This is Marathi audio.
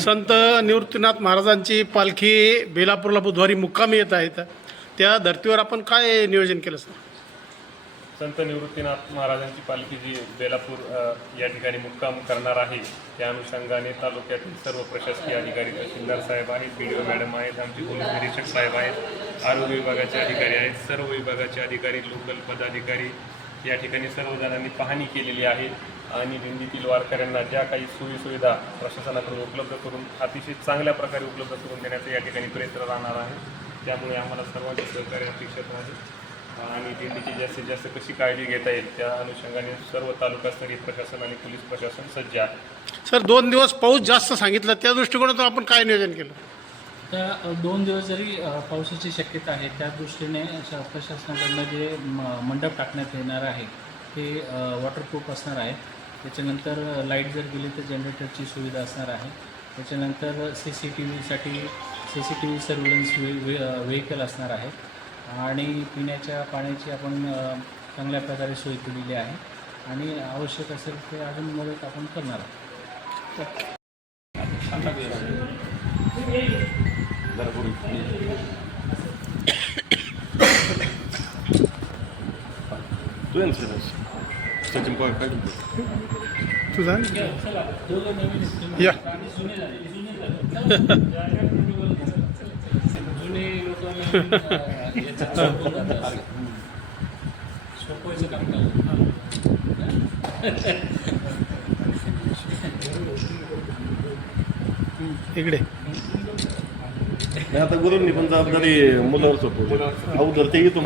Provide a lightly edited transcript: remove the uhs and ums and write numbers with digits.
संत निवृत्तीनाथ महाराजांची पालखी बेलापूरला बुधवारी मुक्कामी येत आहेत. त्या धर्तीवर आपण काय नियोजन केलं सर? संत निवृत्तीनाथ महाराजांची पालखी जी बेलापूर या ठिकाणी मुक्काम करणार आहे, त्या अनुषंगाने तालुक्यातील सर्व प्रशासकीय अधिकारी तहसीलदार साहेब आहेत, PDO मॅडम आहेत, आमचे पोलीस निरीक्षक साहेब आहेत, आरोग्य विभागाचे अधिकारी आहेत, सर्व विभागाचे अधिकारी, लोकल पदाधिकारी या ठिकाणी सर्वजणांनी पाहणी केलेली आहे आणि दिंडीतील वारकऱ्यांना ज्या काही सोयीसुविधा प्रशासनाकडून उपलब्ध करून अतिशय चांगल्या प्रकारे उपलब्ध करून देण्याचा या ठिकाणी प्रयत्न राहणार आहे. त्यामुळे आम्हाला सर्वांचे सहकार्य अपेक्षित आहे आणि दिंडीची जास्तीत जास्त कशी काळजी घेता येईल त्या अनुषंगाने सर्व तालुकास्तरीय प्रशासन आणि पोलीस प्रशासन सज्ज आहे. सर 2 दिवस पाऊस जास्त सांगितलं, त्या दृष्टिकोनातून आपण काय नियोजन केलं? आता 2 दिवस जरी पावसाची शक्यता आहे, त्या दृष्टीने प्रशासनाकडनं जे मंडप टाकण्यात येणार आहे ते वॉटरप्रूफ असणार आहे. त्याच्यानंतर लाईट जर गेली तर जनरेटरची सुविधा असणार आहे. त्याच्यानंतर CCTV सर्व्हिलन्स व्हेकल असणार आहे आणि पिण्याच्या पाण्याची आपण चांगल्या प्रकारे सोय केलेली आहे आणि आवश्यक असेल ते अजून मदत आपण करणार आहोत. सचिन पवार काय तुझा या जुने लोक सोपवायचं काम करतात. इकडे आता गुरुंनी पण जबाबदारी मुलावर सोपवली. अगोदर ते येतो